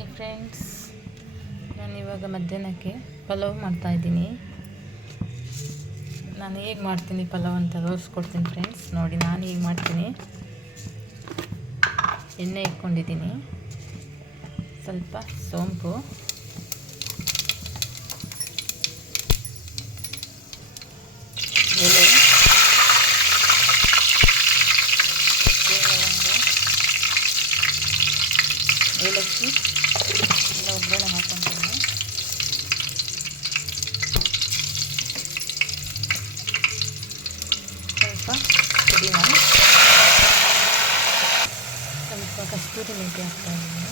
Hi friends, ನಾನಿವಾಗ ಮಧ್ಯಾಹ್ನಕ್ಕೆ ಪಲಾವ್ ಮಾಡ್ತಾಯಿದ್ದೀನಿ. ನಾನು ಹೇಗೆ ಮಾಡ್ತೀನಿ ಪಲಾವ್ ಅಂತ ತೋರಿಸ್ಕೊಡ್ತೀನಿ ಫ್ರೆಂಡ್ಸ್. ನೋಡಿ, ನಾನು ಹೇಗೆ ಮಾಡ್ತೀನಿ. ಎಣ್ಣೆ ಇಟ್ಕೊಂಡಿದ್ದೀನಿ, ಸ್ವಲ್ಪ ಸೋಂಪು, ಎಲೆ, ಏಲಕ್ಕಿ ಎಲ್ಲ ಒಗ್ಗರಣೆ ಹಾಕ್ಕೊತೀನಿ. ಸ್ವಲ್ಪ ಪುದೀನ, ಸ್ವಲ್ಪ ಕಸ್ತೂರಿ ಮೆಂತ್ಯ ಹಾಕ್ತಾಯಿದ್ದೀನಿ.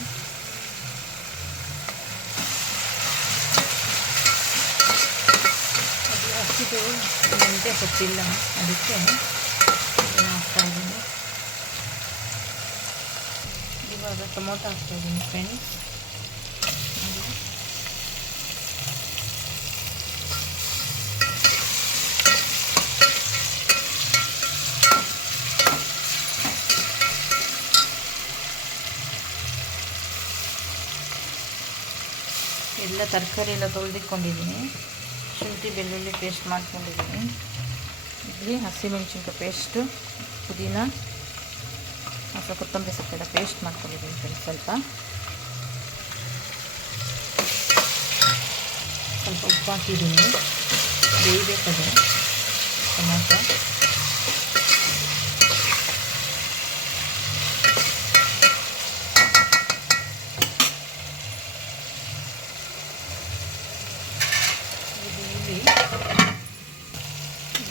ಅದು ಹಸಿದು ಮೆಂತ್ಯ ಸೊಪ್ಪಿಲ್ಲ, ಅದಕ್ಕೆ ಹಾಕ್ತಾಯಿದ್ದೀನಿ. ಇವಾಗ ಟೊಮೊಟೊ ಹಾಕ್ತಾಯಿದ್ದೀನಿ ಫ್ರೆಂಡ್ಸ್. ಎಲ್ಲ ತರಕಾರಿ ಎಲ್ಲ ತೊಳೆದಿಟ್ಕೊಂಡಿದ್ದೀನಿ. ಶುಂಠಿ ಬೆಳ್ಳುಳ್ಳಿ ಪೇಸ್ಟ್ ಮಾಡ್ಕೊಂಡಿದ್ದೀನಿ. ಇಲ್ಲಿ ಹಸಿಮೆಣಸಿನ್ಕಾಯಿ ಪೇಸ್ಟು, ಪುದೀನ, ಸ್ವಲ್ಪ ಕೊತ್ತಂಬರಿ ಸೊಪ್ಪೆಲ್ಲ ಪೇಸ್ಟ್ ಮಾಡ್ಕೊಂಡಿದ್ದೀನಿ ಫ್ರೆಂಡ್ಸ್. ಸ್ವಲ್ಪ ಉಪ್ಪು ಹಾಕಿದ್ದೀನಿ. ಬೇಯಬೇಕದು ಟೊಮೊಟೊ.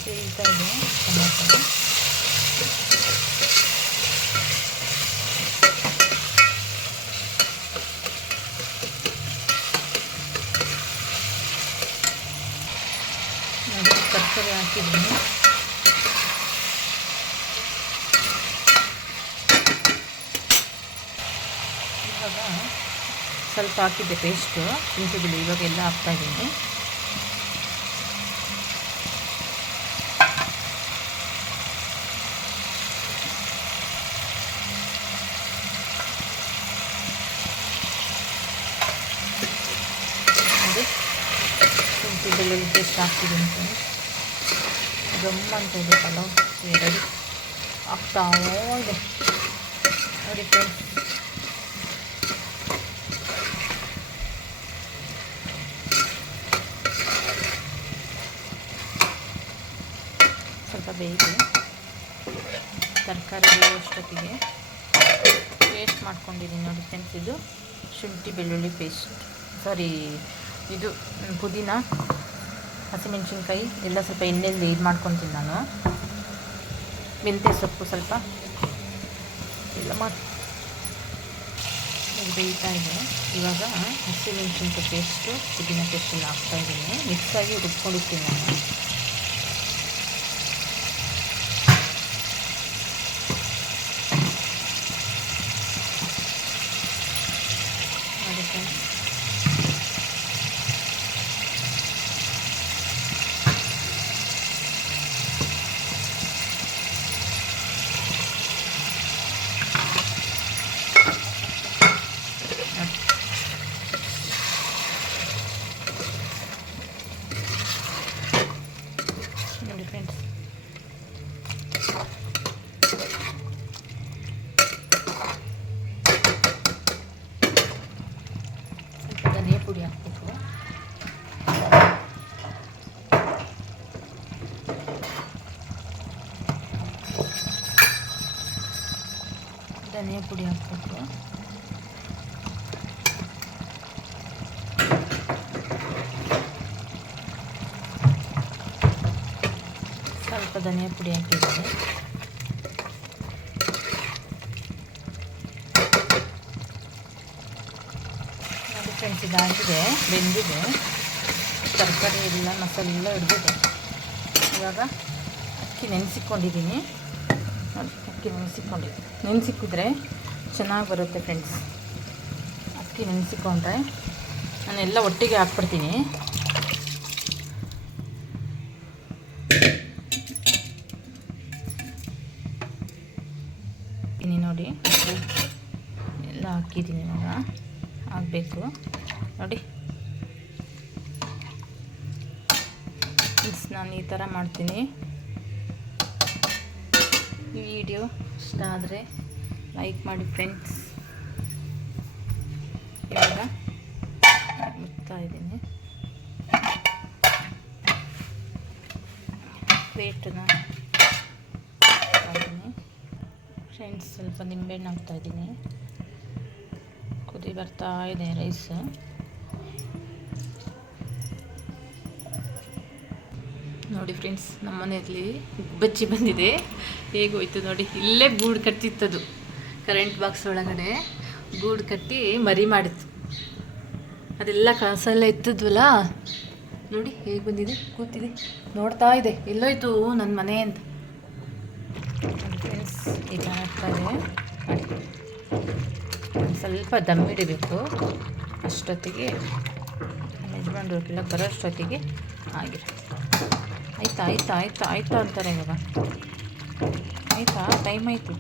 ಬೇಯ್ತಾ ಇದೆ ಟೊಮೊಟೊ. ತರಕಾರಿ ಹಾಕಿದ್ದೀನಿ. ಇವಾಗ ಸ್ವಲ್ಪ ಹಾಕಿದ್ದೆ ಪೇಸ್ಟು, ಶುಂಠಿ ಬೆಳ್ಳುಳ್ಳಿ, ಇವಾಗ ಎಲ್ಲ ಹಾಕ್ತಾಯಿದ್ದೀನಿ. ಶುಂಠಿ ಬೆಳ್ಳುಳ್ಳಿ ಪೇಸ್ಟ್ ಹಾಕ್ತಿದ್ದೀನಿ ಫ್ರೆಂಡ್ಸ್. ಗಮ್ಮ ಅಂತ ಇದೆ ಪಲಾವ್ ರೆಡಿ ಆಗ್ತಾ ಇದೆ ನೋಡಿ ಫ್ರೆಂಡ್ಸ್. ಸ್ವಲ್ಪ ಬೇಯಿದೆ. ತರಕಾರಿ ಬೇಯೋಷ್ಟೊತ್ತಿಗೆ ಪೇಸ್ಟ್ ಮಾಡ್ಕೊಂಡಿದ್ದೀನಿ ನೋಡಿ ಫ್ರೆಂಡ್ಸ್. ಇದು ಶುಂಠಿ ಬೆಳ್ಳುಳ್ಳಿ ಪೇಸ್ಟ್, ಇದು ಪುದೀನ, ಹಸಿಮೆಣಸಿನ್ಕಾಯಿ ಎಲ್ಲ ಸ್ವಲ್ಪ ಎಣ್ಣೆಯಲ್ಲಿ ಇದು ಮಾಡ್ಕೊತೀನಿ ನಾನು. ಮೆಂತ್ಯ ಸೊಪ್ಪು ಸ್ವಲ್ಪ ಎಲ್ಲ ಬೇಯ್ತಾ ಇದೆ. ಇವಾಗ ಹಸಿಮೆಣಸಿನ್ಕಾಯಿ ಪೇಸ್ಟು, ಪುದೀನ ಪೇಸ್ಟ್ ಎಲ್ಲ ಹಾಕ್ತಾಯಿದ್ದೀನಿ. ಮಿಕ್ಸಾಗಿ ರುಬ್ಕೊಂಡಿರ್ತೀನಿ ನಾನು. ನೋಡಿ ಫ್ರೆಂಡ್ಸ್, ನೋಡಿ ಫ್ರೆಂಡ್ಸ್, ಸ್ವಲ್ಪ ಧನಿಯಾ ಪುಡಿ ಹಾಕ್ಬೇಕು. ಧನಿಯಾ ಪುಡಿ ಹಾಕ್ಬೇಕು. ಸ್ವಲ್ಪ ಧನಿಯಾ ಪುಡಿ ಹಾಕಿದ್ದೀನಿ. ನೋಡಿ ಫ್ರೆಂಡ್ಸ್, ಇದಾಗಿದೆ, ಬೆಂದಿದೆ. ತರಕಾರಿ ಎಲ್ಲ ಮಸಾಲೆ ಎಲ್ಲ ಹಿಡಿದಿದೆ. ಇವಾಗ ಅಕ್ಕಿ ನೆನೆಸಿಕೊಂಡಿದ್ದೀನಿ ನೋಡಿ. ಅಕ್ಕಿ ನೆನೆಸಿಕ್ಕಿದ್ರೆ ಚೆನ್ನಾಗಿ ಬರುತ್ತೆ ಫ್ರೆಂಡ್ಸ್. ಅಕ್ಕಿ ನೆನೆಸಿಕೊಂಡ್ರೆ ನಾನೆಲ್ಲ ಒಟ್ಟಿಗೆ ಹಾಕ್ಬಿಡ್ತೀನಿ. ನೋಡಿ ಎಲ್ಲ ಹಾಕಿದ್ದೀನಿ ಇವಾಗ. ಆಗಬೇಕು ನೋಡಿ. ನಾನು ಈ ಥರ ಮಾಡ್ತೀನಿ. ಈ ವಿಡಿಯೋ ಇಷ್ಟ ಆದರೆ ಲೈಕ್ ಮಾಡಿ ಫ್ರೆಂಡ್ಸ್. ಇವಾಗ ಮುಚ್ತಾ ಇದ್ದೀನಿ. ವೇಟನ್ನ ಹಾಕ್ತಾಯಿದ್ದೀನಿ ಫ್ರೆಂಡ್ಸ್. ಸ್ವಲ್ಪ ನಿಂಬೆಹಣ್ಣು ಹಾಕ್ತಾಯಿದ್ದೀನಿ. ಕುದಿ ಬರ್ತಾ ಇದೆ ರೈಸ್. ನೋಡಿ ಫ್ರೆಂಡ್ಸ್, ನಮ್ಮ ಮನೆಯಲ್ಲಿ ಬಚ್ಚಿ ಬಂದಿದೆ. ಹೇಗೋಯ್ತು ನೋಡಿ. ಇಲ್ಲೇ ಗೂಡು ಕಟ್ಟಿತ್ತದು, ಕರೆಂಟ್ ಬಾಕ್ಸ್ ಒಳಗಡೆ ಗೂಡು ಕಟ್ಟಿ ಮರಿ ಮಾಡಿತ್ತು. ಅದೆಲ್ಲ ಕಸೆಲ್ಲ ಎತ್ತಿದ್ವಲ್ಲ, ನೋಡಿ ಹೇಗೆ ಬಂದಿದೆ, ಕೂತಿದೆ, ನೋಡ್ತಾ ಇದೆ ಎಲ್ಲೋಯ್ತು ನನ್ನ ಮನೆ ಅಂತ. ಫ್ರೆಂಡ್ಸ್ ಈಗ ಹಾಕ್ತಾರೆ. ಸ್ವಲ್ಪ ದಮ್ ಹಿಡಿಬೇಕು. ಅಷ್ಟೊತ್ತಿಗೆ ಯಜಮಾನ್ರಿಗೆಲ್ಲ ಬರೋ ಅಷ್ಟೊತ್ತಿಗೆ ಆಗಿರುತ್ತೆ. ಆಯ್ತಾ ಆಯ್ತಾ ಆಯ್ತಾ ಆಯ್ತಾ ಅಂತಾರೆ ಇವಾಗ. ಆಯಿತಾ, ಟೈಮ್ ಆಯಿತು.